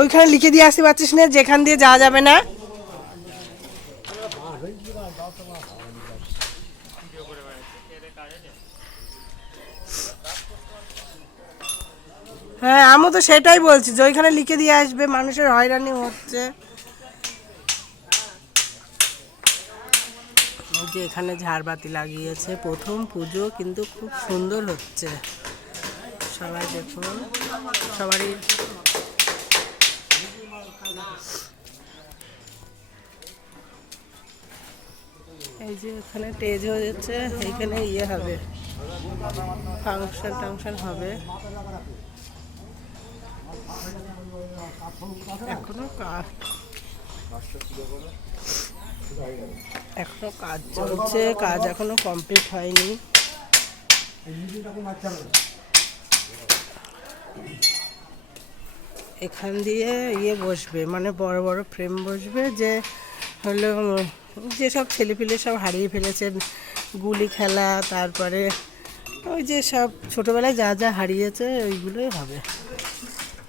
ওইখানে লিখে দিয়ে আসতে পারছিস না যেখান দিয়ে যাওয়া যাবে না। হ্যাঁ আমি তো সেটাই বলছি যে ওইখানে লিখে দিয়ে আসবে, মানুষের হয়রানি হচ্ছে। এই যে এখানে ঝাড়বাতি লাগিয়েছে, প্রথম পুজো কিন্তু খুব সুন্দর হচ্ছে। সবাই দেখুন, সবারই এই যে এখানে স্টেজ হয়েছে, এইখানে ইয়ে হবে, ফাংশন টাংশন হবে। এখনো কাজ চলছে, কাজ এখনো কমপ্লিট হয়নি। এখান দিয়ে ইয়ে বসবে, মানে বড় বড় ফ্রেম বসবে, যে হলো যেসব ছেলেপিলে সব হারিয়ে ফেলেছেন, গুলি খেলা, তারপরে ওই যে সব ছোটোবেলায় যা যা হারিয়েছে ওইগুলোই হবে।